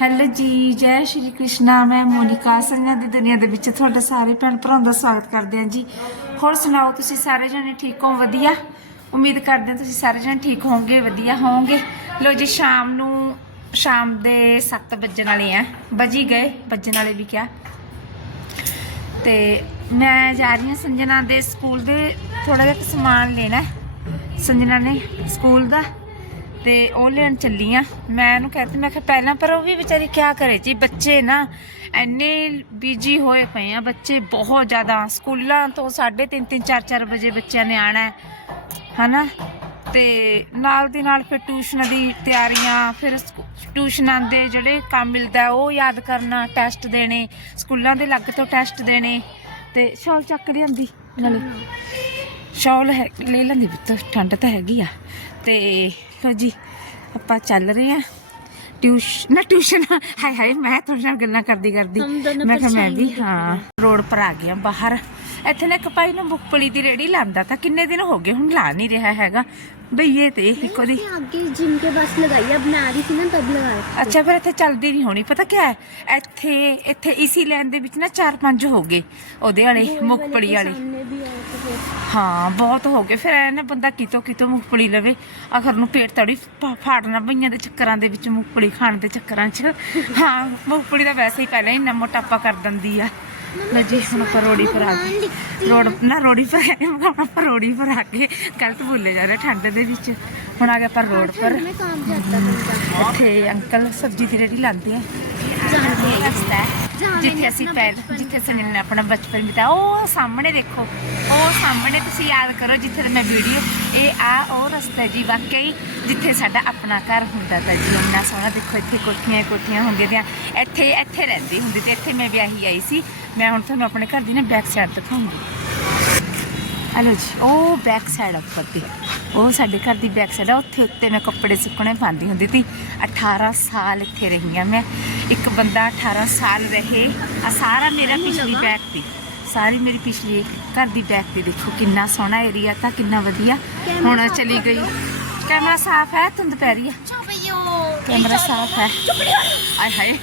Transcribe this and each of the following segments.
Hello ਜੀ, ਜੈ ਸ਼੍ਰੀ ਕ੍ਰਿਸ਼ਨਾ, ਮੈਂ ਮੋਨਿਕਾ ਸੰਗਾਂ ਦੀ ਦੁਨੀਆ ਦੇ ਵਿੱਚ ਤੁਹਾਡਾ ਸਾਰੇ ਭੈਣ ਭਰਾਵਾਂ ਦਾ ਸਵਾਗਤ ਕਰਦੇ ਹਾਂ ਜੀ। ਹੋਰ ਸੁਣਾਓ, ਤੁਸੀਂ ਸਾਰੇ ਜਣੇ ਠੀਕ ਹੋ? ਵਧੀਆ? ਉਮੀਦ ਕਰਦੇ ਹਾਂ ਤੁਸੀਂ ਸਾਰੇ ਜਣੇ ਠੀਕ ਹੋਵੋਗੇ, ਵਧੀਆ ਹੋਵੋਗੇ। ਲੋ ਜੀ, ਸ਼ਾਮ ਨੂੰ, ਸ਼ਾਮ ਦੇ 7 ਵੱਜਣ ਵਾਲੇ ਆ। ਵਜੀ ਗਏ, ਵੱਜਣ ਵਾਲੇ ਵੀ ਕਿਹਾ ਤੇ ਮੈਂ ਜਾ ਰਹੀ ਹਾਂ ਸੰਜਨਾ ਦੇ ਸਕੂਲ ਦੇ ਥੋੜਾ ਜਿਹਾ ਸਮਾਨ ਲੈਣਾ ਸੰਜਨਾ ਨੇ ਸਕੂਲ ਦਾ। ਤੇ ਉਹ ਲੈਣ ਚੱਲੀ ਆ। ਮੈਂ ਉਹਨੂੰ ਕਹਿੰਦੀ ਮੈਂ ਕਿਹਾ ਪਹਿਲਾਂ ਪਰ ਉਹ ਵੀ ਵਿਚਾਰੀ ਕਿਆ ਕਰੇ ਜੀ, ਬੱਚੇ ਨਾ ਐਨੇ ਬੀਜੀ ਹੋਏ ਪਏ ਆ, ਬੱਚੇ ਬਹੁਤ ਜ਼ਿਆਦਾ। ਸਕੂਲਾਂ ਤੋਂ 3:30 3 4 4 ਵਜੇ ਬੱਚਿਆਂ ਨੇ ਆਣਾ ਹੈ, ਹਨਾ? ਤੇ ਨਾਲ ਦੀ ਨਾਲ ਫਿਰ ਟਿਊਸ਼ਨ ਦੀ ਤਿਆਰੀਆਂ, ਫਿਰ ਸਕੂ- ਟਿਊਸ਼ਨਾਂ ਦੇ ਜਿਹੜੇ ਕੰਮ ਮਿਲਦਾ, ਉਹ ਯਾਦ ਕਰਨਾ ਟੈਸਟ ਦੇਣੇ, ਸਕੂਲਾਂ ਦੇ ਲੱਗ ਤੋਂ ਟੈਸਟ ਦੇਣੇ। ਤੇ ਸ਼ਾਲ ਚੱਕ ਲਿਆਂਦੀ ਨਾਲੇ। ਸ਼ਾਲ ਹੈ, ਲੈ ਲੈਂਦੀ ਪੁੱਤ, ਠੰਡ ਤਾਂ ਹੈਗੀ ਆ। ਤੇ ਲਓ ਜੀ ਆਪਾਂ ਚੱਲ ਰਹੇ ਆ ਟਿਊਸ਼ਨ ਨਾ ਟਿਊਸ਼ਨ ਹਾਏ ਹਾਏ ਮੈਂ ਤੁਹਾਡੇ ਨਾਲ ਗੱਲਾਂ ਕਰਦੀ ਕਰਦੀ ਮੈਂ ਕਿਹਾ ਮੈਂ ਵੀ ਹਾਂ ਰੋਡ ਪਰ ਆ ਗਿਆ ਬਾਹਰ। ਇੱਥੇ ਨਾ ਇੱਕ ਭਾਈ ਨੂੰ ਬੁੱਕਪਲੀ ਦੀ ਰੇੜੀ ਲਾਂਦਾ ਤਾਂ ਕਿੰਨੇ ਦਿਨ ਹੋ ਗਏ ਹੁਣ ਲਾ ਨਹੀਂ ਰਿਹਾ ਹੈਗਾ। ਬਈ ਇਹ ਤੇ ਇੱਕੋ ਦੀ ਅੱਗੇ ਜਿਮ ਕੇ ਬਸ ਲਗਾਈ ਆ ਬਣਾ ਰਹੀ ਸੀ ਨਾ ਤਬ ਲਗਾਇਆ ਅੱਛਾ ਫਿਰ ਇੱਥੇ ਚੱਲਦੀ ਨਹੀਂ ਹੋਣੀ। ਪਤਾ ਕੀ ਹੈ? ਇੱਥੇ ਇੱਥੇ ਇਸੀ ਲੈਨ ਦੇ ਵਿੱਚ ਨਾ ਚਾਰ ਪੰਜ ਹੋ ਗਏ। ਉਹਦੇ ਵਾਲੇ ਮੁਕਪੜੀ ਵਾਲੇ ਹਾਂ ਬਹੁਤ ਹੋ ਗਏ। ਫਿਰ ਐਨ ਬੰਦਾ ਕਿਤੋਂ ਕਿਤੋਂ ਮੁਕਪੜੀ ਲਵੇ। ਆਖਰ ਨੂੰ ਪੇਟ ਤੜੀ ਫਾੜਨਾ ਬਈਆਂ ਦੇ ਚੱਕਰਾਂ ਦੇ ਵਿੱਚ ਮੁਕਪੜੀ ਖਾਣ ਦੇ ਚੱਕਰਾਂ 'ਚ। ਹਾਂ ਮੁਕਪੜੀ ਦਾ ਵੈਸੇ ਹੀ ਪਹਿਲਾਂ ਹੀ ਇੰਨਾ ਮੋਟਾਪਾ ਕਰ ਦਿੰਦੀ ਆ। ਲੈ ਹੁਣ ਆਪਾਂ ਰੋੜੀ ਪਰ ਆ ਗਏ। ਰੋੜ ਨਾ ਰੋੜੀ ਪਰ ਆਪਾਂ ਰੋੜੀ ਪਰ ਆ ਕੇ ਗਲਤ ਬੋਲੇ ਜਾ ਰਹੇ ਠੰਡ ਦੇ ਵਿੱਚ। ਹੁਣ ਆ ਗਿਆ ਆਪਾਂ ਰੋੜ ਪਰ। ਇੱਥੇ ਅੰਕਲ ਸਬਜ਼ੀ ਦੀ ਰੇੜੀ ਲਾਉਂਦੇ ਆ। ਰਸਤਾ ਜਿੱਥੇ ਅਸੀਂ ਪੈਰ ਜਿੱਥੇ ਸਨੀਲ ਨੇ ਆਪਣਾ ਬਚਪਨ ਬਿਤਾਇਆ ਉਹ ਸਾਹਮਣੇ ਦੇਖੋ ਉਹ ਸਾਹਮਣੇ ਤੁਸੀਂ ਯਾਦ ਕਰੋ ਜਿੱਥੇ ਮੈਂ ਵੀਡੀਓ ਇਹ ਆ ਉਹ ਰਸਤਾ ਜੀ ਵਾਕਈ ਜਿੱਥੇ ਸਾਡਾ ਆਪਣਾ ਘਰ ਹੁੰਦਾ ਤਾਂ ਜੀ। ਇੰਨਾ ਸੋਹਣਾ ਦੇਖੋ ਇੱਥੇ ਕੋਠੀਆਂ ਕੋਠੀਆਂ ਹੁੰਦੀਆਂ ਇੱਥੇ ਇੱਥੇ ਰਹਿੰਦੀ ਹੁੰਦੀ ਤੇ ਇੱਥੇ ਮੈਂ ਵਿਆਹੀ ਆਈ ਸੀ। ਮੈਂ ਹੁਣ ਤੁਹਾਨੂੰ ਆਪਣੇ ਘਰ ਦੀ ਨਾ ਬੈਕ ਸਾਈਡ ਦਿਖਾਉਂਗੀ। ਹਲੋ ਜੀ ਉਹ ਬੈਕ ਸਾਈਡ ਉੱਪਰ ਦੀ। ਉਹ ਸਾਡੇ ਘਰ ਦੀ ਬੈਕ ਸਾਈਡ ਆ ਉੱਥੇ ਉੱਤੇ ਮੈਂ ਕੱਪੜੇ ਸੁੱਕਣੇ ਪਾਉਂਦੀ ਹੁੰਦੀ ਸੀ। 18 ਸਾਲ ਇੱਥੇ ਰਹੀ ਆ ਮੈਂ। ਇੱਕ ਬੰਦਾ 18 ਸਾਲ ਰਹੇ ਆ ਸਾਰਾ ਮੇਰਾ ਪਿਛਲੀ ਬੈਕ ਦੀ ਸਾਰੀ ਮੇਰੀ ਪਿਛਲੀ ਘਰ ਦੀ ਬੈਕ ਦੀ ਦੇਖੋ ਕਿੰਨਾ ਸੋਹਣਾ ਏਰੀਆ ਤਾਂ ਕਿੰਨਾ ਵਧੀਆ। ਹੁਣ ਚਲੀ ਗਈ। ਕੈਮਰਾ ਸਾਫ਼ ਹੈ ਧੁੰਦ ਪੈ ਰਹੀ ਹੈ। ਕੈਮਰਾ ਸਾਫ਼ ਹੈ ਆਏ ਹਾਏ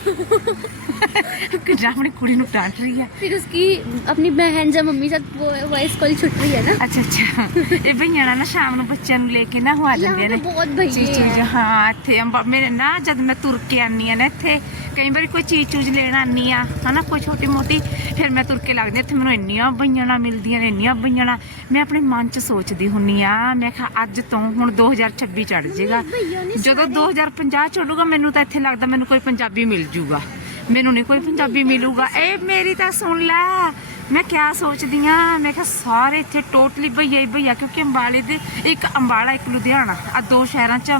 ਕਿੰਨਾ ਆਪਣੀ ਕੁੜੀ ਨੂੰ ਡਾਂਟ ਰਹੀ ਹੈ फिर उसकी अपनी बहन जब मम्मी साथ वो वॉइस कॉल छुट रही है ना ਅੱਛਾ ਅੱਛਾ ਇਹ ਭਈਆਂ ਨਾਲ ਨਾ ਸ਼ਾਮ ਨੂੰ ਬੱਚਿਆਂ ਨੂੰ ਲੈ ਕੇ ਨਾ ਉਹ ਆ यहाँ ਜਾਂਦੇ पे ਨੇ बहुत ਚੀਜ਼ भैया ਚੀਜ਼ हैं ਹਾਂ ਇੱਥੇ ਅੰਬਾ ਮੇਰੇ ਨਾ ਜਦ ਮੈਂ ਤੁਰ ਕੇ ਆਨੀ ਆ ਨਾ ਇੱਥੇ ਕਈ ਵਾਰੀ ਕੋਈ ਚੀਜ਼ ਚੂਜ਼ ਲੈਣ ਆਨੀ ਆ ਹਨਾ ਕੋਈ ਛੋਟੀ ਮੋਟੀ ਫਿਰ ਮੈਂ ਤੁਰ ਕੇ ਲੱਗਦੀ ਇੱਥੇ ਮੈਨੂੰ ਇੰਨੀਆਂ ਬਈਆਂ ਨਾਲ ਮਿਲਦੀਆਂ ਨੇ ਇੰਨੀਆਂ ਬਈਆਂ ਨਾਲ ਮੈਂ ਆਪਣੇ ਮਨ 'ਚ ਸੋਚਦੀ ਹੁੰਨੀ ਆ ਮੈਂ ਕਿਹਾ ਅੱਜ ਤੋਂ ਹੁਣ 2026 ਚੜ ਜਾਏਗਾ भैया ने ਜਦੋਂ 2050 ਚੜੂਗਾ ਮੈਨੂੰ ਤਾਂ ਇੱਥੇ ਲੱਗਦਾ ਮੈਨੂੰ ਕੋਈ ਪੰਜਾਬੀ ਮਿਲ ਜੂਗਾ। ਮੈਨੂੰ ਨਹੀਂ ਕੋਈ ਪੰਜਾਬੀ ਮਿਲੂਗਾ। ਇਹ ਮੇਰੀ ਤਾਂ ਸੁਣ ਲੈ ਮੈਂ ਕਿਆ ਸੋਚਦੀ ਆ ਮੈਂ ਕਿਹਾ ਸਾਰੇ ਇੱਥੇ ਟੋਟਲੀ ਭਈਆ ਹੀ ਭਈਆ ਕਿਉਂਕਿ ਅੰਬਾਲੇ ਦੇ ਇੱਕ ਅੰਬਾਲਾ ਇੱਕ ਲੁਧਿਆਣਾ ਆ ਦੋ ਸ਼ਹਿਰਾਂ 'ਚ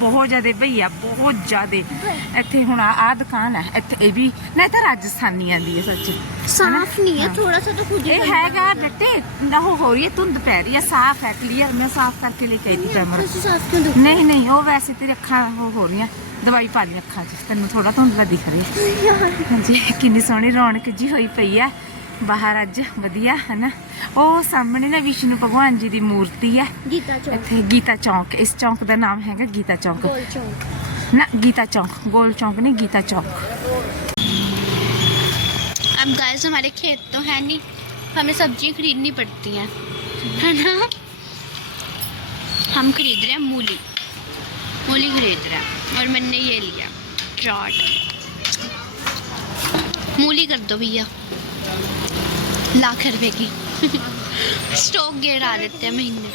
ਬਹੁਤ ਜ਼ਿਆਦੇ ਭਈਆ ਬਹੁਤ ਜ਼ਿਆਦੇ। ਇੱਥੇ ਹੁਣ ਆ ਦੁਕਾਨ ਹੈ ਇੱਥੇ ਇਹ ਵੀ ਨਹੀਂ ਤਾਂ ਰਾਜਸਥਾਨੀ ਆਂਦੀ ਹੈ ਸੱਚ। ਸਾਫ਼ ਨਹੀਂ ਹੈ। ਥੋੜਾ ਸਾ ਤਾਂ ਖੁਜੇ ਇਹ ਹੈਗਾ ਬੇਟੇ ਨਾ ਹੋ ਹੋ ਹੈ ਧੁੰਦ ਪੈ ਰਹੀ ਹੈ ਸਾਫ਼ ਹੈ ਕਲੀਅਰ ਮੈਂ ਸਾਫ਼ ਕਰਕੇ ਲੈ ਕੇ ਆਈ ਤੀ ਤੁਸੀਂ ਸਾਫ਼ ਕਿਉਂ ਦੋ ਨਹੀਂ ਨਹੀਂ ਉਹ ਵੈਸੇ ਤੇਰੀ ਅੱਖਾਂ ਹੋ ਹੋ ਰਹੀਆਂ ਦਵਾਈ ਪਾ ਲਈ ਅੱਖਾਂ 'ਚ ਤੈਨੂੰ ਥੋੜਾ ਧੁੰਦਲਾ ਦਿਖ ਰਹੀ ਹੈ ਹਾਂਜੀ ਕਿੰਨੀ ਸੋਹਣੀ ਰੌਣਕ ਜੀ ਹੋਈ ਪਈ ਹੈ ਬਾਹਰ ਅੱਜ ਵਧੀਆ ਹਨਾ ਉਹ ਸਾਹਮਣੇ ਨਾ ਵਿਸ਼ਨੂੰ ਭਗਵਾਨ ਜੀ ਦੀ ਮੂਰਤੀ ਹੈ गीता चौक ਇੱਥੇ ਗੀਤਾ ਚੌਂਕ ਇਸ ਚੌਂਕ ਦਾ ਨਾਮ ਹੈਗਾ ਗੀਤਾ ਚੌਂਕ गोल चौक ਨਾ ਗੀਤਾ ਚੌਂਕ ਗੋਲ ਚੌਂਕ ਨਹੀਂ ਗੀਤਾ ਚੌਂਕ अब गाइस हमारे खेत तो है नहीं हमें सब्जियां खरीदनी पड़ती हैं है ना हम खरीद रहे हैं मूली मूली खरीद रहे हैं और मैंने ये लिया चाट मूली कर दो भैया लाख रुपए की स्टॉक गिरा देते हैं महीने।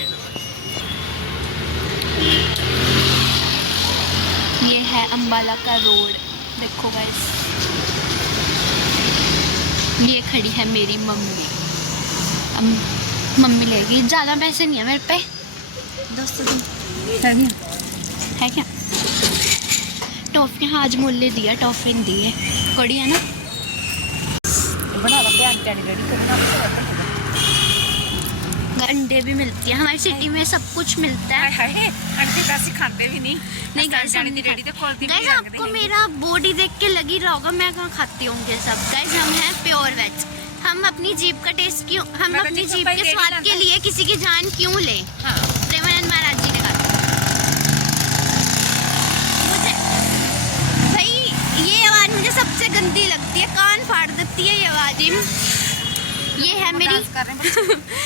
ये है अंबाला का रोड। देखो गाइस ये खड़ी है मेरी मम्मी। अब मम्मी लेगी। ज़्यादा पैसे नहीं है मेरे पे। दस सौ ਹੈਗੀ है क्या? टॉफी हाँ आज मूल्य दिया टॉफी दी है कड़ी है ना? स्टैंड रेडी करना अंडे भी मिलती है हमारी सिटी में सब कुछ मिलता है। अंडे वैसे खाते भी नहीं। नहीं गाइस हम गाइस आपको मेरा बॉडी देख के लगी रहा होगा मैं कहाँ खाती होंगे सब? गाइस हम हैं प्योर वेज हम अपनी जीप का टेस्ट क्यों हम अपनी जीप के स्वाद के लिए किसी की जान क्यों ले? प्रेमानंद महाराज जी ने कहा भाई ये आवाज़ मुझे सबसे गंदी लगती है कान फाड़ लगती है ये वाजिम ये है मेरी।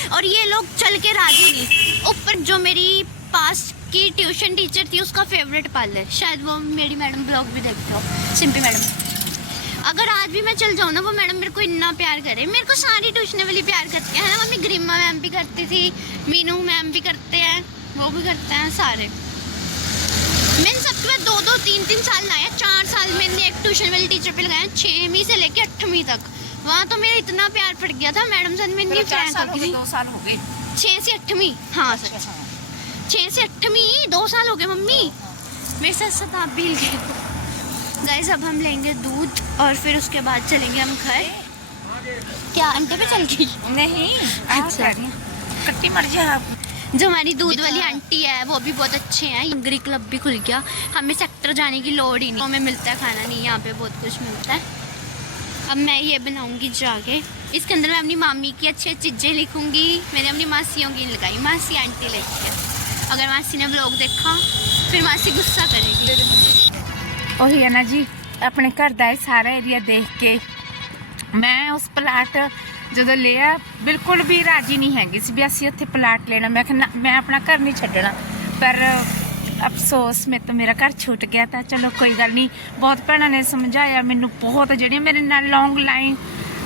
और ये लोग चल के राज़ी नहीं। ऊपर जो मेरी पास की ट्यूशन टीचर थी उसका फेवरेट पार्लर शायद वो मेरी मैडम ब्लॉग भी देखते हो। सिंपी मैडम अगर आज भी मैं चल जाऊँ ना वो मैडम मेरे को इतना प्यार करे। मेरे को सारी ट्यूशन वाली प्यार करती है। ना मम्मी ग्रीमा मैम भी करती थी मीनू मैम भी करते हैं वो भी करते हैं सारे। मैंने सबके बाद दो दो तीन तीन साल लाया चार साल मैंने एक ट्यूशन वाली टीचर पे लगाया छवीं से लेके अठवीं तक। वहाँ तो मेरा इतना प्यार पड़ गया था मैडम सर मैंने दो साल हो गए। छः से अठवीं हाँ सर। अच्छा, अच्छा। छः से अठवीं दो साल हो गए मम्मी। मेरे साथ साथ आप भी गए। गाइस अब हम लेंगे दूध और फिर उसके बाद चलेंगे हम घर। क्या अंटे पे चल गई नहीं अच्छा। कट्टी मर जाए आप। जो हमारी दूध वाली आंटी है, वो भी बहुत अच्छे हैं। हंगरी क्लब भी खुल गया। हमें सेक्टर जाने की लोड़ ही नहीं। हमें मिलता है खाना नहीं, यहाँ पे बहुत कुछ मिलता है। अब मैं ये बनाऊँगी जाके। इसके अंदर मैं अपनी मामी की अच्छी अच्छी चीज़ें लिखूँगी। मैंने अपनी मासियों की लगाई, मासी आंटी लिखी है। अगर मासी ने ब्लॉग देखा, फिर मासी गुस्सा करेगी। और ना जी, अपने घर का सारा एरिया देख के। मैं उस प्लाट ਜਦੋਂ ਲਿਆ ਬਿਲਕੁਲ ਵੀ ਰਾਜੀ ਨਹੀਂ ਹੈਗੀ ਸੀ ਵੀ ਅਸੀਂ ਉੱਥੇ ਪਲਾਟ ਲੈਣਾ। ਮੈਂ ਕਿਹਾ ਨਾ, ਮੈਂ ਆਪਣਾ ਘਰ ਨਹੀਂ ਛੱਡਣਾ। ਪਰ ਅਫਸੋਸ ਮੇਰੇ ਤੋਂ ਮੇਰਾ ਘਰ ਛੁੱਟ ਗਿਆ ਤਾਂ ਚਲੋ ਕੋਈ ਗੱਲ ਨਹੀਂ। ਬਹੁਤ ਭੈਣਾਂ ਨੇ ਸਮਝਾਇਆ ਮੈਨੂੰ ਬਹੁਤ ਜਿਹੜੀਆਂ ਮੇਰੇ ਨਾਲ ਲੌਂਗ ਲਾਈਨ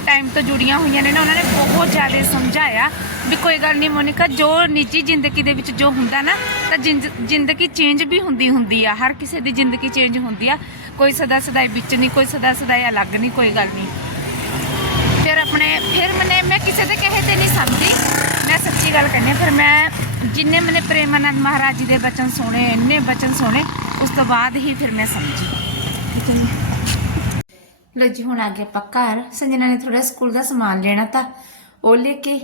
ਟਾਈਮ ਤੋਂ ਜੁੜੀਆਂ ਹੋਈਆਂ ਨੇ ਨਾ ਉਹਨਾਂ ਨੇ ਬਹੁਤ ਜ਼ਿਆਦਾ ਸਮਝਾਇਆ ਵੀ ਕੋਈ ਗੱਲ ਨਹੀਂ ਮੋਨਿਕਾ ਜੋ ਨਿੱਜੀ ਜ਼ਿੰਦਗੀ ਦੇ ਵਿੱਚ ਜੋ ਹੁੰਦਾ ਨਾ ਤਾਂ ਜਿੰਦ- ਜ਼ਿੰਦਗੀ ਚੇਂਜ ਵੀ ਹੁੰਦੀ ਹੁੰਦੀ ਆ। ਹਰ ਕਿਸੇ ਦੀ ਜ਼ਿੰਦਗੀ ਚੇਂਜ ਹੁੰਦੀ ਆ। ਕੋਈ ਸਦਾ ਸਦਾਈ ਵਿੱਚ ਨਹੀਂ ਕੋਈ ਸਦਾ ਸਦਾਈ ਅਲੱਗ ਨਹੀਂ ਕੋਈ ਗੱਲ ਨਹੀਂ। ਫਿਰ ਮੈਨੇ, ਮੈਂ ਕਿਸੇ ਦੇ ਕਹੇ ਤੇ ਨਹੀਂ ਸਮਝੀ ਮੈਂ ਸੱਚੀ ਗੱਲ ਕਹਿੰਦੀ ਫਿਰ ਮੈਂ ਜਿੰਨੇ ਮੈਨੇ ਪ੍ਰੇਮਾਨੰਦ ਮਹਾਰਾਜ ਜੀ ਦੇ ਬਚਨ ਸੁਣੇ, ਇੰਨੇ ਬਚਨ ਸੁਣੇ, ਉਸ ਤੋਂ ਬਾਅਦ ਹੀ ਫਿਰ ਮੈਂ ਸਮਝੀ। ਠੀਕ ਲੋ ਜੀ। ਹੁਣ ਆ ਗਿਆ ਆਪਾਂ ਘਰ। ਸੰਜਨਾ ਨੇ ਥੋੜਾ ਸਕੂਲ ਦਾ ਸਮਾਨ ਲੈਣਾ ਤਾਂ ਉਹ ਲੈ ਕੇ,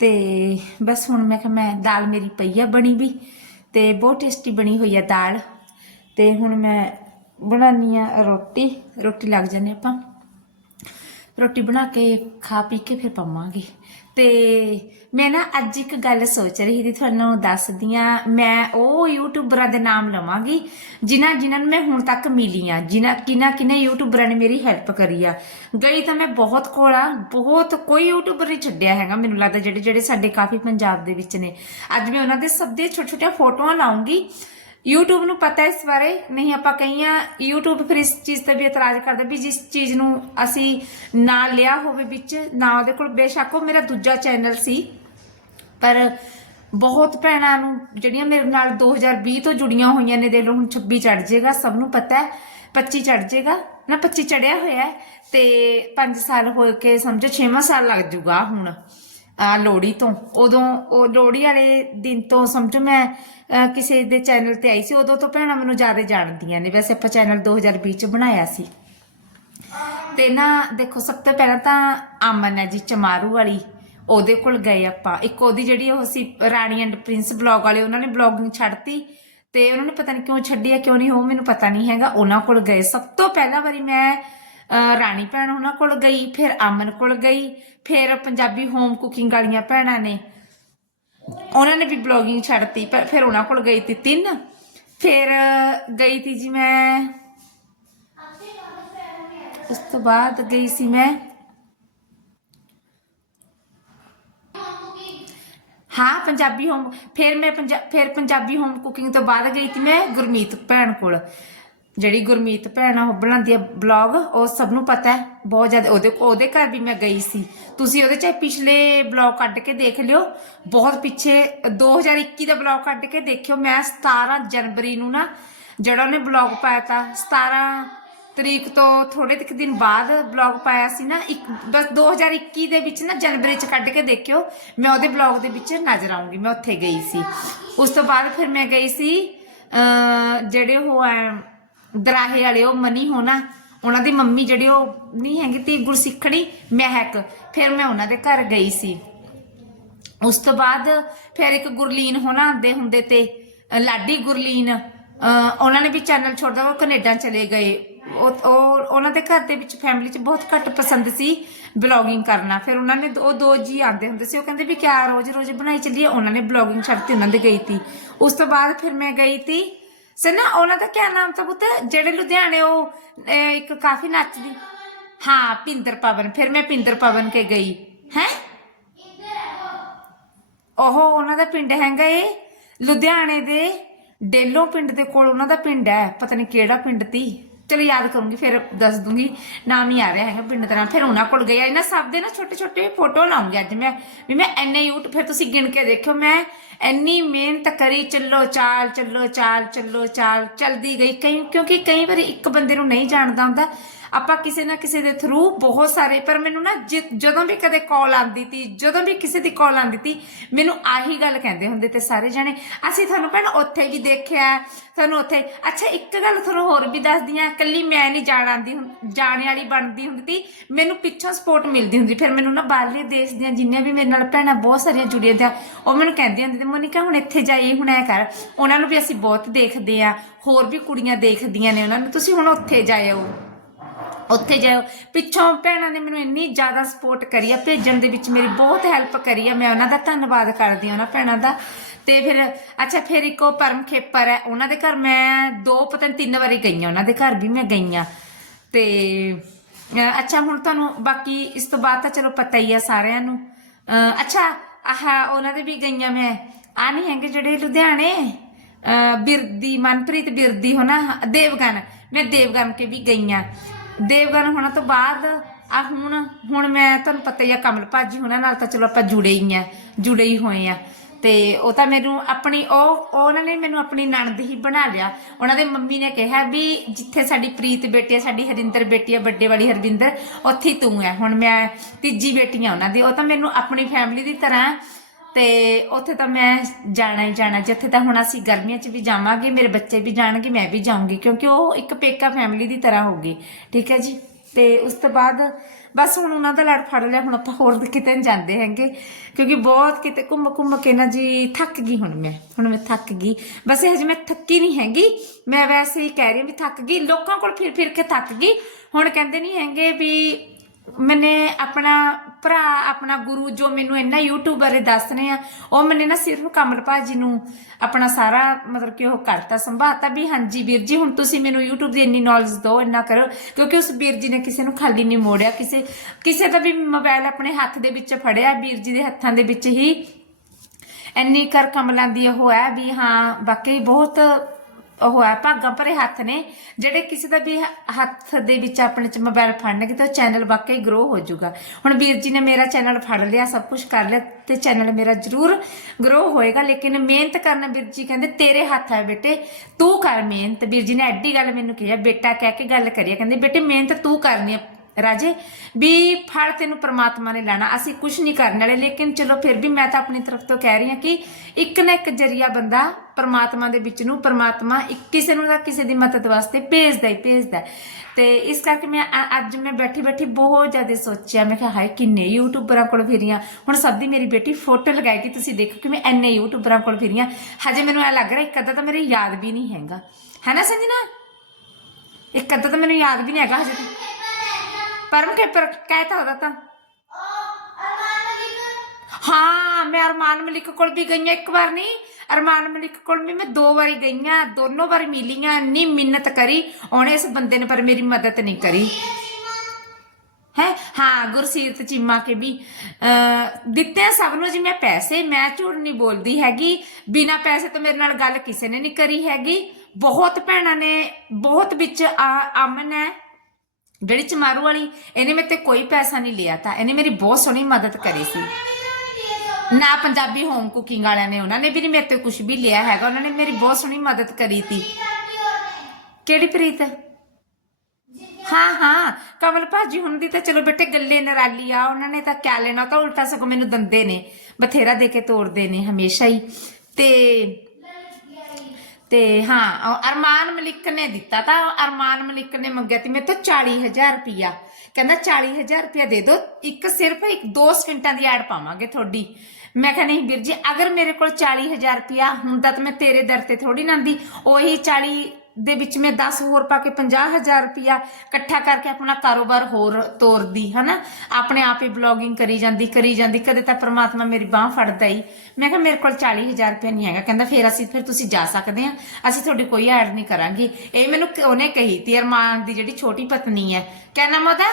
ਤੇ ਬਸ ਹੁਣ ਮੈਂ ਕਿਹਾ ਮੈਂ ਦਾਲ ਮੇਰੀ ਪਈ ਆ ਬਣੀ ਵੀ, ਤੇ ਬਹੁਤ ਟੇਸਟੀ ਬਣੀ ਹੋਈ ਆ ਦਾਲ। ਤੇ ਹੁਣ ਮੈਂ ਬਣਾਉਣੀ ਆ ਰੋਟੀ। ਰੋਟੀ ਲੱਗ ਜਾਂਦੇ ਆਪਾਂ। ਰੋਟੀ ਬਣਾ ਕੇ ਖਾ ਪੀ ਕੇ ਫਿਰ ਪਾਵਾਂਗੇ। ਤੇ ਮੈਂ ਨਾ ਅੱਜ ਇੱਕ ਗੱਲ ਸੋਚ ਰਹੀ ਸੀ ਤੁਹਾਨੂੰ ਦੱਸਦੀ ਆ। ਮੈਂ ਉਹ ਯੂਟਿਊਬਰਾਂ ਦੇ ਨਾਮ ਲਵਾਂਗੀ, ਜਿਨ੍ਹਾਂ ਜਿਨ੍ਹਾਂ ਨੂੰ ਮੈਂ ਹੁਣ ਤੱਕ ਮਿਲੀ ਆ, ਜਿਨ੍ਹਾਂ, ਕਿਨਾਂ, ਕਿਨੇ ਯੂਟਿਊਬਰਾਂ ਨੇ ਮੇਰੀ ਹੈਲਪ ਕਰੀ ਆ। ਗਈ ਤਾਂ ਮੈਂ ਬਹੁਤ ਕੋਲ ਆ, ਬਹੁਤ ਕੋਈ ਯੂਟਿਊਬਰ ਨਹੀਂ ਛੱਡਿਆ ਹੈਗਾ, ਮੈਨੂੰ ਲੱਗਦਾ ਜਿਹੜੇ ਜਿਹੜੇ ਸਾਡੇ ਕਾਫੀ ਪੰਜਾਬ ਦੇ ਵਿੱਚ ਨੇ। ਅੱਜ ਮੈਂ ਉਹਨਾਂ ਦੇ ਸਭ ਦੇ ਛੋਟੇ ਛੋਟੇ ਫੋਟੋਆਂ ਲਾਉਂਗੀ YouTube ਨੂੰ ਪਤਾ ਇਸ ਬਾਰੇ? ਨਹੀਂ, ਆਪਾਂ ਕਹੀਆਂ, YouTube ਫਿਰ ਇਸ ਚੀਜ਼ ਤੇ ਵੀ ਇਤਰਾਜ਼ ਕਰਦਾ ਵੀ ਜਿਸ ਚੀਜ਼ ਨੂੰ ਅਸੀਂ ਨਾ ਲਿਆ ਹੋਵੇ ਵਿੱਚ, ਨਾ ਉਹਦੇ ਕੋਲ ਬੇਸ਼ੱਕ ਉਹ ਮੇਰਾ ਦੂਜਾ ਚੈਨਲ ਸੀ। ਪਰ ਬਹੁਤ ਭੈਣਾਂ ਨੂੰ ਜਿਹੜੀਆਂ ਮੇਰੇ ਨਾਲ 2020 ਤੋਂ ਜੁੜੀਆਂ ਹੋਈਆਂ ਨੇ, ਦੇ ਲੋ ਹੁਣ 26 ਚੜ ਜਾਏਗਾ, ਸਭ ਨੂੰ ਪਤਾ ਹੈ 25 ਚੜ ਜਾਏਗਾ, ਨਾ 25 ਚੜਿਆ ਹੋਇਆ ਹੈ ਤੇ 5 ਸਾਲ ਹੋ ਕੇ ਸਮਝੋ 6ਵਾਂ ਸਾਲ ਲੱਗ ਜੂਗਾ ਹੁਣ। ਆ ਲੋੜੀ ਤੋਂ। ਉਦੋਂ ਉਹ ਲੋੜੀ ਵਾਲੇ ਦਿਨ ਤੋਂ ਸਮਝੋ ਮੈਂ ਅਹ, ਕਿਸੇ ਦੇ ਚੈਨਲ ਤੇ ਆਈ ਸੀ ਉਦੋਂ ਤੋਂ ਭੈਣਾਂ ਮੈਨੂੰ ਜ਼ਿਆਦਾ ਜਾਣਦੀਆਂ ਨੇ। ਵੈਸੇ ਆਪਾਂ ਚੈਨਲ 2020 ਚ ਬਣਾਇਆ ਸੀ। ਤੇ ਨਾ ਦੇਖੋ ਸਭ ਤੋਂ ਪਹਿਲਾਂ ਤਾਂ ਅਮਨ ਹੈ ਜੀ ਚਮਾਰੂ ਵਾਲੀ। ਉਹਦੇ ਕੋਲ ਗਏ ਆਪਾਂ। ਇੱਕ ਉਹਦੀ ਜਿਹੜੀ ਉਹ ਸੀ ਰਾਣੀ ਐਂਡ ਪ੍ਰਿੰਸ ਬਲੌਗ ਵਾਲੇ ਉਹਨਾਂ ਨੇ ਬਲੌਗਿੰਗ ਛੱਡਤੀ। ਤੇ ਉਹਨਾਂ ਨੇ ਪਤਾ ਨਹੀਂ ਕਿਉਂ ਛੱਡੀ ਹੈ ਕਿਉਂ ਨਹੀਂ ਉਹ ਮੈਨੂੰ ਪਤਾ ਨਹੀਂ ਹੈਗਾ। ਉਹਨਾਂ ਕੋਲ ਗਏ। ਸਭ ਤੋਂ ਪਹਿਲਾਂ ਵਾਰੀ ਮੈਂ ਰਾਣੀ ਭੈਣ ਉਹਨਾਂ ਕੋਲ ਗਈ, ਫਿਰ ਅਮਨ ਕੋਲ ਗਈ, ਫਿਰ ਪੰਜਾਬੀ ਹੋਮ ਕੁਕਿੰਗ ਵਾਲੀਆਂ ਭੈਣਾਂ ਨੇ। ਉਹਨਾਂ ਨੇ ਵੀ ਬਲੌਗਿੰਗ ਛੱਡਤੀ ਫਿਰ ਉਹਨਾਂ ਕੋਲ ਗਈ ਤੀ ਤਿੰਨ। ਫਿਰ ਗਈ ਤੀ ਜੀ ਮੈਂ, ਉਸ ਤੋਂ ਬਾਅਦ ਗਈ ਸੀ ਮੈਂ। ਹਾਂ, ਪੰਜਾਬੀ ਹੋਮ ਫਿਰ ਮੈਂ ਪੰਜਾ, ਫਿਰ ਪੰਜਾਬੀ ਹੋਮ ਕੁਕਿੰਗ ਤੋਂ ਬਾਅਦ ਗਈ ਸੀ ਮੈਂ ਗੁਰਮੀਤ ਭੈਣ ਕੋਲ। ਜਿਹੜੀ ਗੁਰਮੀਤ ਭੈਣ ਆ, ਉਹ ਬਣਾਉਂਦੀ ਆ ਬਲੌਗ ਉਹ ਸਭ ਨੂੰ ਪਤਾ ਹੈ, ਬਹੁਤ ਜ਼ਿਆਦਾ, ਉਹਦੇ ਉਹਦੇ ਘਰ ਵੀ ਮੈਂ ਗਈ ਸੀ। ਤੁਸੀਂ ਉਹਦੇ ਚ ਪਿਛਲੇ ਬਲੌਗ ਕੱਢ ਕੇ ਦੇਖ ਲਿਓ। ਬਹੁਤ ਪਿੱਛੇ 2021 ਦਾ ਬਲੌਗ ਕੱਢ ਕੇ ਦੇਖਿਓ। ਮੈਂ 17 ਜਨਵਰੀ ਨੂੰ ਨਾ, ਜਿਹੜਾ ਉਹਨੇ ਬਲੌਗ ਪਾਇਆ ਤਾ 17 ਤਰੀਕ ਤੋਂ ਥੋੜੇ ਤੱਕ ਦਿਨ ਬਾਅਦ ਬਲੌਗ ਪਾਇਆ ਸੀ ਨਾ, ਇੱਕ, ਬਸ 2021 ਦੇ ਵਿੱਚ ਨਾ ਜਨਵਰੀ ਚ ਕੱਢ ਕੇ ਦੇਖਿਓ। ਮੈਂ ਉਹਦੇ ਬਲੌਗ ਦੇ ਵਿੱਚ ਨਜ਼ਰ ਆਉਂਗੀ ਮੈਂ ਉੱਥੇ ਗਈ ਸੀ। ਉਸ ਤੋਂ ਬਾਅਦ ਫਿਰ ਮੈਂ ਗਈ ਸੀ ਜਿਹੜੇ ਉਹ ਐ ਦਰਾਹੇ ਵਾਲੇ, ਉਹ ਮਨੀ ਹੋਣਾ ਉਹਨਾਂ ਦੀ ਮੰਮੀ ਜਿਹੜੀ ਉਹ ਨਹੀਂ ਹੈਗੀ ਤੀ ਗੁਰਸਿੱਖਣੀ, ਮਹਿਕ। ਫਿਰ ਮੈਂ ਉਹਨਾਂ ਦੇ ਘਰ ਗਈ ਸੀ। ਉਸ ਤੋਂ ਬਾਅਦ ਫਿਰ ਇੱਕ ਗੁਰਲੀਨ ਹੋਣਾ ਆਂਦੇ ਹੁੰਦੇ ਤੇ, ਲਾਡੀ ਗੁਰਲੀਨ ਉਹਨਾਂ ਨੇ ਵੀ ਚੈਨਲ ਛੋੜਦਾ ਉਹ ਕੈਨੇਡਾ ਚਲੇ ਗਏ। ਉਹ, ਉਹ- ਉਹਨਾਂ ਦੇ ਘਰ ਦੇ ਵਿੱਚ ਫੈਮਿਲੀ 'ਚ ਬਹੁਤ ਘੱਟ ਪਸੰਦ ਸੀ ਬਲੌਗਿੰਗ ਕਰਨਾ। ਫਿਰ ਉਹਨਾਂ ਨੇ ਉਹ ਦੋ ਜੀ ਆਂਦੇ ਹੁੰਦੇ ਸੀ, ਉਹ ਕਹਿੰਦੇ ਵੀ ਕਿਆ ਰੋਜ਼ ਰੋਜ਼ ਬਣਾਈ ਚੱਲੀਏ ਉਹਨਾਂ ਨੇ ਬਲੌਗਿੰਗ ਕੇ ਉਹਨਾਂ ਦੇ ਗਈ ਤੀ। ਉਸ ਤੋਂ ਬਾਅਦ ਫਿਰ ਮੈਂ ਗਈ ਤੀ ਸਰ ਨਾ ਉਹਨਾਂ ਦਾ ਕਿਆ ਨਾਮ ਤਾਂ ਪੁੱਤ? ਜਿਹੜੇ ਲੁਧਿਆਣੇ ਉਹ ਅ, ਇੱਕ ਕਾਫੀ ਨੱਚਦੀ। ਹਾਂ ਪਿੰਦਰ ਪਵਨ। ਫਿਰ ਮੈਂ ਪਿੰਦਰ ਪਵਨ ਕੇ ਗਈ। ਹੈ? ਉਹ ਉਹਨਾਂ ਦਾ ਪਿੰਡ ਹੈਗਾ ਏ ਲੁਧਿਆਣੇ ਦੇ ਡੇਲੋ ਪਿੰਡ ਦੇ ਕੋਲ। ਉਹਨਾਂ ਦਾ ਪਿੰਡ ਹੈ। ਪਤਾ ਨਹੀਂ ਕਿਹੜਾ ਪਿੰਡ ਤੀ। ਚਲੋ ਯਾਦ ਕਰੂੰਗੀ, ਫਿਰ ਦੱਸ ਦੂੰਗੀ। ਨਾਮ ਹੀ ਆ ਰਿਹਾ ਹੈਗਾ ਪਿੰਡ ਦਾ ਨਾਮ। ਫਿਰ ਉਹਨਾਂ ਕੋਲ ਗਈ ਇਹਨਾਂ ਸਭ ਦੇ ਨਾ ਛੋਟੇ ਛੋਟੇ ਫੋਟੋ ਲਾਉਂਗੀ ਅੱਜ ਮੈਂ, ਵੀ ਮੈਂ ਐਨੇ ਯੂਟ ਫਿਰ ਤੁਸੀਂ ਗਿਣ ਕੇ ਦੇਖਿਓ, ਮੈਂ ਐਨੀ ਮਿਹਨਤ ਕਰੀ, ਚੱਲੋ ਚਾਲ ਚੱਲੋ ਚਾਲ ਚੱਲੋ ਚਾਲ, ਚਲਦੀ ਗਈ। ਕਈ ਕਿਉਂਕਿ ਕਈ ਵਾਰੀ ਇੱਕ ਬੰਦੇ ਨੂੰ ਨਹੀਂ ਜਾਣਦਾ ਹੁੰਦਾ ਆਪਾਂ ਕਿਸੇ ਨਾ ਕਿਸੇ ਦੇ ਥਰੂ ਬਹੁਤ ਸਾਰੇ, ਪਰ ਮੈਨੂੰ ਨਾ ਜਿ- ਜਦੋਂ ਵੀ ਕਦੇ ਕਾਲ ਆਉਂਦੀ ਤੀ, ਜਦੋਂ ਵੀ ਕਿਸੇ ਦੀ ਕਾਲ ਆਉਂਦੀ ਤੀ, ਮੈਨੂੰ ਆਹੀ ਗੱਲ ਕਹਿੰਦੇ ਹੁੰਦੇ ਤੇ ਸਾਰੇ ਜਣੇ, ਅਸੀਂ ਤੁਹਾਨੂੰ ਭੈਣ ਉੱਥੇ ਵੀ ਦੇਖਿਆ, ਤੁਹਾਨੂੰ ਉੱਥੇ ਅੱਛਾ, ਇੱਕ ਗੱਲ ਤੁਹਾਨੂੰ ਹੋਰ ਵੀ ਦੱਸਦੀ ਆ ਕੱਲੀ ਮੈਂ ਨਹੀਂ ਜਾਣ ਆਂਦੀ ਹੁਣ ਜਾਣੇ ਵਾਲੀ ਬਣਦੀ ਹੁੰਦੀ ਤੀ, ਮੈਨੂੰ ਪਿੱਛੋਂ ਸਪੋਰਟ ਮਿਲਦੀ ਹੁੰਦੀ, ਫਿਰ ਮੈਨੂੰ ਨਾ ਬਾਹਰਲੇ ਦੇਸ਼ ਦੀਆਂ ਜਿੰਨੀਆਂ ਵੀ ਮੇਰੇ ਨਾਲ ਭੈਣਾਂ ਬਹੁਤ ਸਾਰੀਆਂ ਜੁੜੀਆਂ ਦੀਆਂ, ਉਹ ਮੈਨੂੰ ਕਹਿੰਦੀ ਹੁੰਦੀ ਤੇ ਮੋਨਿਕਾ ਹੁਣ ਇੱਥੇ ਜਾਈਏ, ਹੁਣ ਐ ਕਰ, ਉਹਨਾਂ ਨੂੰ ਵੀ ਅਸੀਂ ਬਹੁਤ ਦੇਖਦੇ ਆ ਹੋਰ ਵੀ ਕੁੜੀਆਂ ਦੇਖਦੀਆਂ ਨੇ ਉਹਨਾਂ ਨੂੰ, ਤੁਸੀਂ ਹੁਣ ਉੱਥੇ ਜਾਇਓ। ਉੱਥੇ ਜਾਓ ਪਿੱਛੋਂ ਭੈਣਾਂ ਨੇ ਮੈਨੂੰ ਇੰਨੀ ਜ਼ਿਆਦਾ ਸਪੋਰਟ ਕਰੀ ਆ, ਭੇਜਣ ਦੇ ਵਿੱਚ ਮੇਰੀ ਬਹੁਤ ਹੈਲਪ ਕਰੀ ਆ। ਮੈਂ ਉਹਨਾਂ ਦਾ ਧੰਨਵਾਦ ਕਰਦੀ ਹਾਂ ਉਹਨਾਂ ਭੈਣਾਂ ਦਾ। ਤੇ ਫਿਰ, ਅੱਛਾ, ਫਿਰ ਇੱਕ ਉਹ ਪਰਮ ਖੇਪਰ ਹੈ, ਉਹਨਾਂ ਦੇ ਘਰ ਮੈਂ ਦੋ, ਪਤਾ ਨਹੀਂ ਤਿੰਨ ਵਾਰੀ ਗਈ ਆ ਉਹਨਾਂ ਦੇ ਘਰ ਵੀ ਮੈਂ ਗਈ ਆ ਤੇ ਅੱਛਾ, ਹੁਣ ਤੁਹਾਨੂੰ ਬਾਕੀ ਇਸ ਤੋਂ ਬਾਅਦ ਤਾਂ ਚਲੋ ਪਤਾ ਹੀ ਆ ਸਾਰਿਆਂ ਨੂੰ। ਅੱਛਾ, ਆਹ, ਉਹਨਾਂ ਦੇ ਵੀ ਗਈਆਂ ਮੈਂ। ਆ ਨਹੀਂ ਹੈਗੇ ਜਿਹੜੇ ਲੁਧਿਆਣੇ? ਬਿਰਦੀ, ਮਨਪ੍ਰੀਤ ਬਿਰਦੀ ਹੋਣਾ ਦੇਵਗਨ। ਮੈਂ ਦੇਵਗਨ ਕੇ ਵੀ ਗਈਆਂ। ਦੇਵਗਨ ਹੋਣਾ ਤੋਂ ਬਾਅਦ ਆ ਹੁਣ ਹੁਣ ਮੈਂ ਤੁਹਾਨੂੰ ਪਤਾ ਹੀ ਆ ਕਮਲ ਭਾਜੀ ਉਹਨਾਂ ਨਾਲ ਤਾਂ ਚਲੋ ਆਪਾਂ ਜੁੜੇ ਹੀ ਆ, ਜੁੜੇ ਹੀ ਹੋਏ ਆ। ਤੇ ਉਹ ਤਾਂ ਮੈਨੂੰ ਆਪਣੀ, ਉਹ, ਉਹਨਾਂ ਨੇ ਮੈਨੂੰ ਆਪਣੀ ਨਣਦ ਹੀ ਬਣਾ ਲਿਆ। ਉਹਨਾਂ ਦੇ ਮੰਮੀ ਨੇ ਕਿਹਾ ਵੀ ਜਿੱਥੇ ਸਾਡੀ ਪ੍ਰੀਤ ਬੇਟੀ ਹੈ ਸਾਡੀ ਹਰਿੰਦਰ ਬੇਟੀ ਆ, ਵੱਡੇ ਵਾਲੀ ਹਰਵਿੰਦਰ ਉੱਥੇ ਤੂੰ ਹੈ ਹੁਣ ਮੈਂ ਤੀਜੀ ਬੇਟੀ ਆ ਉਹਨਾਂ ਦੀ, ਉਹ ਤਾਂ ਮੈਨੂੰ ਆਪਣੀ ਫੈਮਿਲੀ ਦੀ ਤਰ੍ਹਾਂ ਤੇ ਉੱਥੇ ਤਾਂ ਮੈਂ ਜਾਣਾ ਹੀ ਜਾਣਾ। ਜਿੱਥੇ ਤਾਂ ਹੁਣ ਅਸੀਂ ਗਰਮੀਆਂ 'ਚ ਵੀ ਜਾਵਾਂਗੇ, ਮੇਰੇ ਬੱਚੇ ਵੀ ਜਾਣਗੇ, ਮੈਂ ਵੀ ਜਾਊਂਗੀ, ਕਿਉਂਕਿ ਉਹ ਇੱਕ ਪੇਕਾ ਫੈਮਿਲੀ ਦੀ ਤਰ੍ਹਾਂ ਹੋਗੀ ਠੀਕ ਹੈ ਜੀ? ਤੇ ਉਸ ਤੋਂ ਬਾਅਦ ਬਸ ਹੁਣ ਉਹਨਾਂ ਦਾ ਲੜ ਫੜ ਲਿਆ, ਹੁਣ ਆਪਾਂ ਹੋਰ ਕਿਤੇ ਨਹੀਂ ਜਾਂਦੇ ਹੈਗੇ। ਕਿਉਂਕਿ ਬਹੁਤ ਕਿਤੇ ਘੁੰਮ ਘੁੰਮ ਕੇ ਨਾ ਜੀ ਥੱਕ ਗਈ ਹੁਣ ਮੈਂ ਹੁਣ ਮੈਂ ਥੱਕ ਗਈ। ਬਸ ਇਹ ਹਜੇ ਮੈਂ ਥੱਕੀ ਨਹੀਂ ਹੈਗੀ। ਮੈਂ ਵੈਸੇ ਹੀ ਕਹਿ ਰਹੀ ਹਾਂ ਵੀ ਥੱਕ ਗਈ। ਲੋਕਾਂ ਕੋਲ ਫਿਰ ਫਿਰ ਕੇ ਥੱਕ ਗਈ। ਹੁਣ ਕਹਿੰਦੇ ਨਹੀਂ ਹੈਗੇ ਵੀ ਮੈਨੇ ਆਪਣਾ ਭਰਾ, ਆਪਣਾ ਗੁਰੂ ਜੋ ਮੈਨੂੰ ਇੰਨਾ YouTube ਬਾਰੇ ਦੱਸ ਰਹੇ ਆ, ਉਹ ਮੈਨੇ ਨਾ ਸਿਰਫ ਕਮਲ ਭਾਜੀ ਨੂੰ ਆਪਣਾ ਸਾਰਾ ਮਤਲਬ ਕਿ ਉਹ ਕਰਤਾ ਸੰਭਾਤਾ ਵੀ ਹਾਂਜੀ ਵੀਰ ਜੀ, ਹੁਣ ਤੁਸੀਂ ਮੈਨੂੰ YouTube ਦੀ ਇੰਨੀ ਨੌਲੇਜ ਦਿਓ, ਇੰਨਾ ਕਰੋ, ਕਿਉਂਕਿ ਉਸ ਵੀਰ ਜੀ ਨੇ ਕਿਸੇ ਨੂੰ ਖਾਲੀ ਨਹੀਂ ਮੋੜਿਆ, ਕਿਸੇ ਕਿਸੇ ਦਾ ਵੀ ਮੋਬਾਈਲ ਆਪਣੇ ਹੱਥ ਦੇ ਵਿੱਚ ਫੜਿਆ, ਵੀਰ ਜੀ ਦੇ ਹੱਥਾਂ ਦੇ ਵਿੱਚ ਹੀ। ਇੰਨੀ ਕਰ ਕਮਲਾਂ ਦੀ ਉਹ ਹੈ ਵੀ ਹਾਂ, ਵਾਕਈ ਬਹੁਤ ਉਹ ਹੈ, ਭਾਗਾਂ ਭਰੇ ਹੱਥ ਨੇ, ਜਿਹੜੇ ਕਿਸੇ ਦਾ ਵੀ ਹੱਥ ਦੇ ਵਿੱਚ ਆਪਣੇ ਚ ਮੋਬਾਈਲ ਫੜਨਗੇ ਤਾਂ ਚੈਨਲ ਵਾਕਈ ਗਰੋ ਹੋ ਜਾਊਗਾ। ਹੁਣ ਵੀਰ ਜੀ ਨੇ ਮੇਰਾ ਚੈਨਲ ਫੜ ਲਿਆ, ਸਭ ਕੁਝ ਕਰ ਲਿਆ ਤੇ ਚੈਨਲ ਮੇਰਾ ਜ਼ਰੂਰ ਗਰੋ ਹੋਏਗਾ, ਲੇਕਿਨ ਮਿਹਨਤ ਕਰਨਾ ਵੀਰ ਜੀ ਕਹਿੰਦੇ, ਤੇਰੇ ਹੱਥ ਹੈ ਬੇਟੇ, ਤੂੰ ਕਰ ਮਿਹਨਤ। ਵੀਰ ਜੀ ਨੇ ਐਡੀ ਗੱਲ ਮੈਨੂੰ ਕਿਹਾ, ਬੇਟਾ ਕਹਿ ਕੇ ਗੱਲ ਕਰੀ ਕਹਿੰਦੇ, ਬੇਟੇ ਮਿਹਨਤ ਤੂੰ ਕਰਨੀ ਹੈ ਰਾਜੇ, ਵੀ ਫਲ ਤੈਨੂੰ ਪ੍ਰਮਾਤਮਾ ਨੇ ਲੈਣਾ, ਅਸੀਂ ਕੁਝ ਨਹੀਂ ਕਰਨ ਵਾਲੇ, ਲੇਕਿਨ ਚਲੋ ਫਿਰ ਵੀ ਮੈਂ ਤਾਂ ਆਪਣੀ ਤਰਫ ਤੋਂ ਕਹਿ ਰਹੀ ਹਾਂ ਕਿ ਇੱਕ ਨਾ ਇੱਕ ਜਰੀਆ ਬੰਦਾ ਪਰਮਾਤਮਾ ਦੇ ਵਿੱਚ ਨੂੰ ਪਰਮਾਤਮਾ ਇੱਕ ਕਿਸੇ ਨੂੰ ਤਾਂ ਕਿਸੇ ਦੀ ਮਦਦ ਵਾਸਤੇ ਭੇਜਦਾ ਹੀ ਭੇਜਦਾ ਹੈ। ਤੇ ਇਸ ਕਰਕੇ ਮੈਂ ਅੱਜ ਮੈਂ ਬੈਠੀ ਬੈਠੀ ਬਹੁਤ ਜ਼ਿਆਦਾ ਸੋਚਿਆ, ਮੈਂ ਕਿਹਾ ਹਾਏ ਕਿੰਨੇ ਯੂਟਿਊਬਰਾਂ ਕੋਲ ਫਿਰੀਆਂ। ਹੁਣ ਸਭ ਦੀ ਮੇਰੀ ਬੇਟੀ ਫੋਟੋ ਲਗਾਏਗੀ, ਤੁਸੀਂ ਦੇਖੋ ਕਿ ਮੈਂ ਐਨੇ ਯੂਟਿਊਬਰਾਂ ਕੋਲ ਫਿਰੀਆਂ। ਹਜੇ ਮੈਨੂੰ ਐ ਲੱਗ ਰਿਹਾ, ਇੱਕ ਅੱਧਾ ਤਾਂ ਮੇਰੇ ਯਾਦ ਵੀ ਨਹੀਂ ਹੈਗਾ। ਹੈ ਨਾ ਸੰਜਨਾ? ਇੱਕ ਅੱਧਾ ਤਾਂ ਮੈਨੂੰ ਯਾਦ ਵੀ ਨਹੀਂ ਹੈਗਾ ਹਜੇ। ਤਾਂ ਪਰਮ ਕੇ ਪਰ ਕਹਿਤਾ ਉਹਦਾ ਤਾਂ। ਹਾਂ ਮੈਂ ਅਰਮਾਨ ਮਲਿਕ ਕੋਲ ਵੀ ਗਈ ਹਾਂ ਇੱਕ ਵਾਰ ਨਹੀਂ। ਅਰਮਾਨ ਮਲਿਕ ਕੋਲ ਵੀ ਮੈਂ ਦੋ ਵਾਰੀ ਗਈ ਹਾਂ ਦੋਨੋਂ ਵਾਰ ਮਿਲੀਆਂ ਇੰਨੀ ਮਿਹਨਤ ਕਰੀ ਉਹਨੇ ਇਸ ਬੰਦੇ ਨੇ ਪਰ ਮੇਰੀ ਮਦਦ ਨਹੀਂ ਕਰੀ। ਹੈ? ਹਾਂ ਗੁਰਸੀਰਤ ਚੀਮਾ ਕੇ ਵੀ ਅਹ, ਦਿੱਤੇ ਸਭ ਨੂੰ ਜੀ ਮੈਂ ਪੈਸੇ ਮੈਂ ਝੂਠ ਨਹੀਂ ਬੋਲਦੀ ਹੈਗੀ। ਬਿਨਾ ਪੈਸੇ ਤੋਂ ਮੇਰੇ ਨਾਲ ਗੱਲ ਕਿਸੇ ਨੇ ਨਹੀਂ ਕਰੀ ਹੈਗੀ। ਬਹੁਤ ਭੈਣਾਂ ਨੇ ਬਹੁਤ ਵਿੱਚ ਆ- ਅਮਨ ਹੈ। ਜਿਹੜੀ ਚਮਾਰੂ ਵਾਲੀ, ਇਹਨੇ ਮੇਰੇ ਤੇ ਕੋਈ ਪੈਸਾ ਨਹੀਂ ਲਿਆ ਤਾਂ ਇਹਨੇ ਮੇਰੀ ਬਹੁਤ ਸੋਹਣੀ ਮਦਦ ਕਰੀ ਸੀ। ਨਾ ਪੰਜਾਬੀ ਹੋਮ ਕੁਕਿੰਗ ਵਾਲਿਆਂ ਨੇ, ਉਹਨਾਂ ਨੇ ਵੀ ਨਹੀਂ ਮੇਰੇ ਤੇ ਕੁਝ ਵੀ ਲਿਆ ਹੈਗਾ, ਉਹਨਾਂ ਨੇ ਮੇਰੀ ਬਹੁਤ ਸੋਹਣੀ ਮਦਦ ਕਰੀ ਸੀ। ਕਿਹੜੀ ਪ੍ਰੀਤ? ਹਾਂ ਹਾਂ, ਕਮਲ ਭਾਜੀ ਹੁਣ ਦੀ ਤਾਂ ਚਲੋ ਬੇਟੇ ਗੱਲੇ ਨਰਾਲੀ ਆ, ਉਹਨਾਂ ਨੇ ਤਾਂ ਕਿਆ ਲੈਣਾ ਤਾਂ ਉਲਟਾ ਸਗੋਂ ਮੈਨੂੰ ਦੰਦੇ ਨੇ, ਬਥੇਰਾ ਦੇ ਕੇ ਤੋੜਦੇ ਨੇ ਹਮੇਸ਼ਾ ਹੀ। ਤੇ ਤੇ ਹਾਂ, ਉਹ ਅਰਮਾਨ ਮਲਿਕ ਨੇ ਦਿੱਤਾ ਤਾਂ ਅਰਮਾਨ ਮਲਿਕ ਨੇ ਮੰਗਿਆ ਤੇ ਮੇਰੇ ਤੋਂ 40000 ਰੁਪਿਆ ਕਹਿੰਦਾ 40000 ਰੁਪਿਆ ਦੇ ਦਿਓ, ਇੱਕ ਸਿਰਫ ਇੱਕ ਦੋ ਸਕਿੰਟਾਂ ਦੀ ਐਡ ਪਾਵਾਂਗੇ ਤੁਹਾਡੀ। ਮੈਂ ਕਿਹਾ ਨਹੀਂ ਵੀਰ ਜੀ, ਅਗਰ ਮੇਰੇ ਕੋਲ 40000 ਰੁਪਿਆ ਹੁੰਦਾ ਤਾਂ ਮੈਂ ਤੇਰੇ ਦਰ ਤੇ ਥੋੜੀ ਨਾਂਦੀ ਉਹੀ 40 ਦੇ ਵਿੱਚ ਮੈਂ 10 ਹੋਰ ਪਾ ਕੇ 50000 ਰੁਪਿਆ ਇਕੱਠਾ ਕਰਕੇ ਆਪਣਾ ਕਾਰੋਬਾਰ ਹੋਰ ਤੋਰਦੀ ਹਨਾ? ਆਪਣੇ ਆਪ ਹੀ ਬਲੌਗਿੰਗ ਕਰੀ ਜਾਂਦੀ ਕਰੀ ਜਾਂਦੀ। ਕਦੇ ਤਾਂ ਪ੍ਰਮਾਤਮਾ ਮੇਰੀ ਬਾਹ ਫੜਦਾ ਹੀ। ਮੈਂ ਕਿਹਾ ਮੇਰੇ ਕੋਲ 40000 ਰੁਪਏ ਨਹੀਂ ਹੈਗਾ। ਕਹਿੰਦਾ ਫੇਰ ਅਸੀਂ ਫਿਰ ਤੁਸੀਂ ਜਾ ਸਕਦੇ ਆ ਅਸੀਂ ਤੁਹਾਡੀ ਕੋਈ ਐਡ ਨਹੀਂ ਕਰਾਂਗੇ। ਇਹ ਮੈਨੂੰ ਉਹਨੇ ਕਹੀ ਤੀ ਅਰਮਾਨ ਦੀ ਜਿਹੜੀ ਛੋਟੀ ਪਤਨੀ ਹੈ। ਕਹਿੰਦਾ ਮੋਦਾ?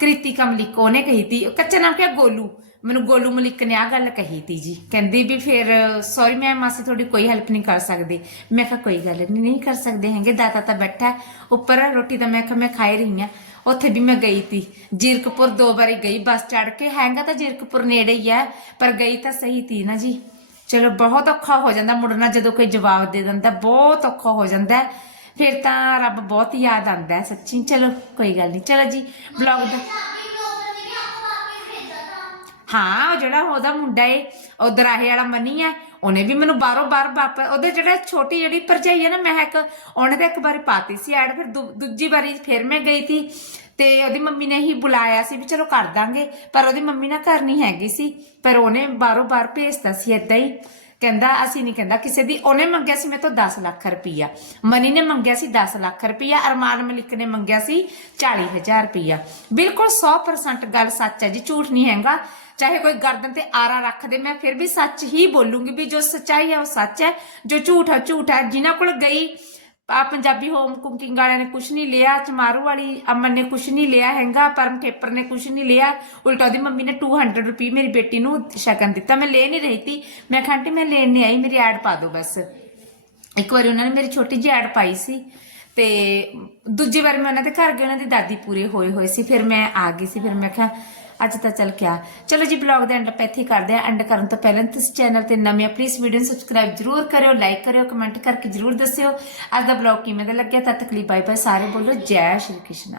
ਕ੍ਰਿਤਿਕਾ। ਮਲਿਕ ਉਹਨੇ ਕਹੀ ਤੀ। ਕੱਚਾ ਨਾਮ ਕਿਹਾ ਗੋਲੂ। ਮੈਨੂੰ ਗੋਲੂ ਮਲਿਕ ਨੇ ਆ ਗੱਲ ਕਹੀ ਤੀ ਜੀ। ਕਹਿੰਦੀ ਵੀ ਫਿਰ ਸੌਰੀ ਮੈਂ ਮਾਸੀ ਤੁਹਾਡੀ ਕੋਈ ਹੈਲਪ ਨਹੀਂ ਕਰ ਸਕਦੀ। ਮੈਂ ਕਿਹਾ, ਕੋਈ ਗੱਲ ਨਹੀਂ ਨਹੀਂ ਕਰ ਸਕਦੇ ਹੈਗੇ, ਦਾਤਾ ਤਾਂ ਬੈਠਾ ਉੱਪਰ ਰੋਟੀ ਤਾਂ ਮੈਂ ਕਿਹਾ, ਮੈਂ ਖਾਈ ਰਹੀ ਹਾਂ। ਉੱਥੇ ਵੀ ਮੈਂ ਗਈ ਤੀ। ਜੀਰਕਪੁਰ ਦੋ ਵਾਰੀ ਗਈ ਬੱਸ ਚੜ ਕੇ। ਹੈਗਾ ਤਾਂ ਜੀਰਕਪੁਰ ਨੇੜੇ ਹੀ ਹੈ, ਪਰ ਗਈ ਤਾਂ ਸਹੀ ਤੀ ਨਾ ਜੀ। ਚਲੋ, ਬਹੁਤ ਔਖਾ ਹੋ ਜਾਂਦਾ ਮੁੜਨਾ ਜਦੋਂ ਕੋਈ ਜਵਾਬ ਦੇ ਦਿੰਦਾ, ਬਹੁਤ ਔਖਾ ਹੋ ਜਾਂਦਾ ਫਿਰ ਤਾਂ ਰੱਬ ਬਹੁਤ ਯਾਦ ਆਉਂਦਾ ਸੱਚੀ। ਚਲੋ, ਕੋਈ ਗੱਲ ਨਹੀਂ ਚਲੋ ਜੀ ਵਲੌਗ ਦਾ ਹਾਂ, ਉਹ ਜਿਹੜਾ ਉਹਦਾ ਮੁੰਡਾ ਏ, ਉਹ ਦਰਾਹੇ ਵਾਲਾ ਮਨੀ ਹੈ ਉਹਨੇ ਵੀ ਮੈਨੂੰ ਬਾਰੋ ਬਾਰ ਵਾਪ ਉਹਦੇ ਜਿਹੜਾ ਛੋਟੀ ਜਿਹੜੀ ਭਰਜਾਈ ਹੈ ਨਾ ਮਹਿਕ, ਉਹਨੇ ਤਾਂ ਇੱਕ ਵਾਰੀ ਪਾਤੀ ਸੀ ਐਡ, ਫਿਰ ਦੂਜੀ ਵਾਰੀ ਫਿਰ ਮੈਂ ਗਈ ਸੀ, ਤੇ ਉਹਦੀ ਮੰਮੀ ਨੇ ਹੀ ਬੁਲਾਇਆ ਸੀ ਵੀ ਚਲੋ ਕਰ ਦਾਂਗੇ, ਪਰ ਉਹਦੀ ਮੰਮੀ ਨਾ ਘਰ ਨਹੀਂ ਹੈਗੀ ਸੀ, ਪਰ ਉਹਨੇ ਬਾਰੋ ਬਾਰ ਭੇਜਤਾ ਸੀ ਏਦਾਂ ਹੀ, ਕਹਿੰਦਾ ਅਸੀਂ ਨਹੀਂ ਕਹਿੰਦਾ ਕਿਸੇ ਦੀ, ਉਹਨੇ ਮੰਗਿਆ ਸੀ ਮੇਰੇ ਤੋਂ 10 ਲੱਖ ਰੁਪਈਆ, ਮਨੀ ਨੇ ਮੰਗਿਆ ਸੀ 10 ਲੱਖ ਰੁਪਈਆ, ਅਰਮਾਨ ਮਲਿਕ ਨੇ ਮੰਗਿਆ ਸੀ 40000 ਰੁਪਈਆ, ਬਿਲਕੁਲ 100% ਗੱਲ ਸੱਚ ਹੈ ਜੀ, ਝੂਠ ਨਹੀਂ ਹੈਗਾ ਚਾਹੇ ਕੋਈ ਗਰਦਨ ਤੇ ਆਰਾ ਰੱਖ ਦੇ, ਮੈਂ ਫਿਰ ਵੀ ਸੱਚ ਹੀ ਬੋਲੂੰਗੀ ਵੀ ਜੋ ਸੱਚਾਈ ਹੈ ਉਹ ਸੱਚ ਹੈ, ਜੋ ਝੂਠ ਹੈ ਝੂਠ ਹੈ। ਜਿਨ੍ਹਾਂ ਕੋਲ ਗਈ, ਆ ਪੰਜਾਬੀ ਹੋਮ ਕੁਕਿੰਗ ਵਾਲਿਆਂ ਨੇ ਕੁਝ ਨਹੀਂ ਲਿਆ, ਚਮਾਰੂ ਵਾਲੀ ਅਮਨ ਨੇ ਕੁਝ ਨਹੀਂ ਲਿਆ, ਹੈਗਾ ਪਰਮ ਠੇਪਰ ਨੇ ਕੁਝ ਨਹੀਂ ਲਿਆ, ਉਲਟਾ ਉਹਦੀ ਮੰਮੀ ਨੇ 200 ਰੁਪਏ ਮੇਰੀ ਬੇਟੀ ਨੂੰ ਸ਼ਗਨ ਦਿੱਤਾ। ਮੈਂ ਲੈ ਨਹੀਂ ਰਹੀ ਤੀ। ਮੈਂ ਕਿਹਾ, ਆਂਟੀ, ਮੈਂ ਲੈਣ ਨਹੀਂ ਆਈ, ਮੇਰੀ ਐਡ ਪਾ ਦਿਓ ਬਸ। ਇੱਕ ਵਾਰੀ ਉਹਨਾਂ ਨੇ ਮੇਰੀ ਛੋਟੀ ਜਿਹੀ ਐਡ ਪਾਈ ਸੀ ਤੇ ਦੂਜੀ ਵਾਰ ਮੈਂ ਉਹਨਾਂ ਦੇ ਘਰ ਗਈ, ਉਹਨਾਂ ਦੀ ਦਾਦੀ ਪੂਰੇ ਹੋਏ ਹੋਏ ਸੀ। ਫਿਰ ਮੈਂ ਆ ਗਈ ਸੀ, ਫਿਰ ਮੈਂ ਕਿਹਾ ਅੱਜ ਤਾਂ ਚੱਲ ਕਿਆ। ਚਲੋ ਜੀ ਬਲੌਗ ਦੇ ਐਂਡ ਆਪਾਂ ਇੱਥੇ ਕਰਦੇ ਆ ਐਂਡ ਕਰਨ ਤੋਂ ਪਹਿਲਾਂ ਤੁਸੀਂ ਚੈਨਲ ਤੇ ਨਵੇਂ ਪਲੀਜ਼ ਵੀਡੀਓ ਨੂੰ ਸਬਸਕ੍ਰਾਈਬ ਜਰੂਰ ਕਰਿਓ ਲਾਈਕ ਕਰਿਓ ਕਮੈਂਟ ਕਰਕੇ ਜਰੂਰ ਦੱਸਿਓ। ਅੱਜ ਦਾ ਬਲੌਗ ਕਿਵੇਂ ਦਾ ਲੱਗਿਆ? ਤਦ ਤੱਕ ਲਈ ਬਾਏ ਬਾਏ ਸਾਰੇ ਬੋਲੋ, ਜੈ ਸ਼੍ਰੀ ਕ੍ਰਿਸ਼ਨ।